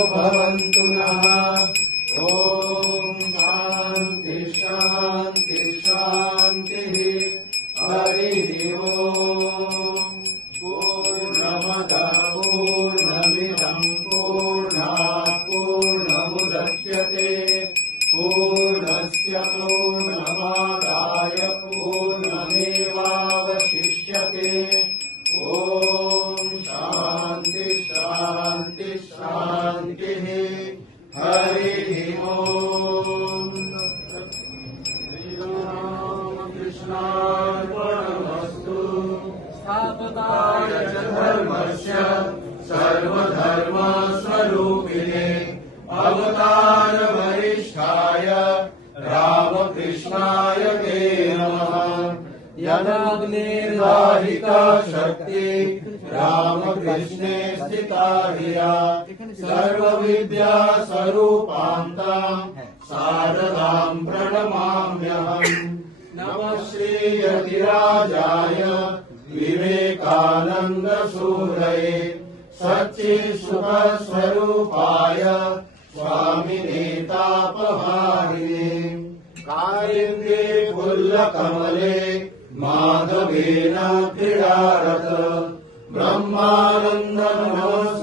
भवन्तु नः। ॐ शान्ति शान्ति शान्तिः। हरिः ओम्। पूर्णमदः पूर्णमिदं पूर्णात् पूर्णमुदच्यते पूर्णस्य पूर्णमादाय पूर्णमेवावशिष्यते। ॐ शान्ति शान्ति शान्तिः। हरिः ओम्। श्रीरामकृष्णार्पणमस्तु। स्थापकाय च धर्मस्य सर्वधर्मस्वरूपिणे अवतार वरिष्ठाय रामकृष्णाय ते नमः। यदग्निर्वाहिता शक्ति रामकृष्णे स्थिता धिया सर्वविद्या स्वरूपान्तां शारदां प्रणमाम्यहम्। नमः श्रीयतिराजाय विवेकानन्द सूरये सच्चित्सुखस्वरूपाय स्वामिने तापहारिणे। कालिन्दे फुल्लकमले माधवेन क्रीडारत ब्रह्मानन्द नमः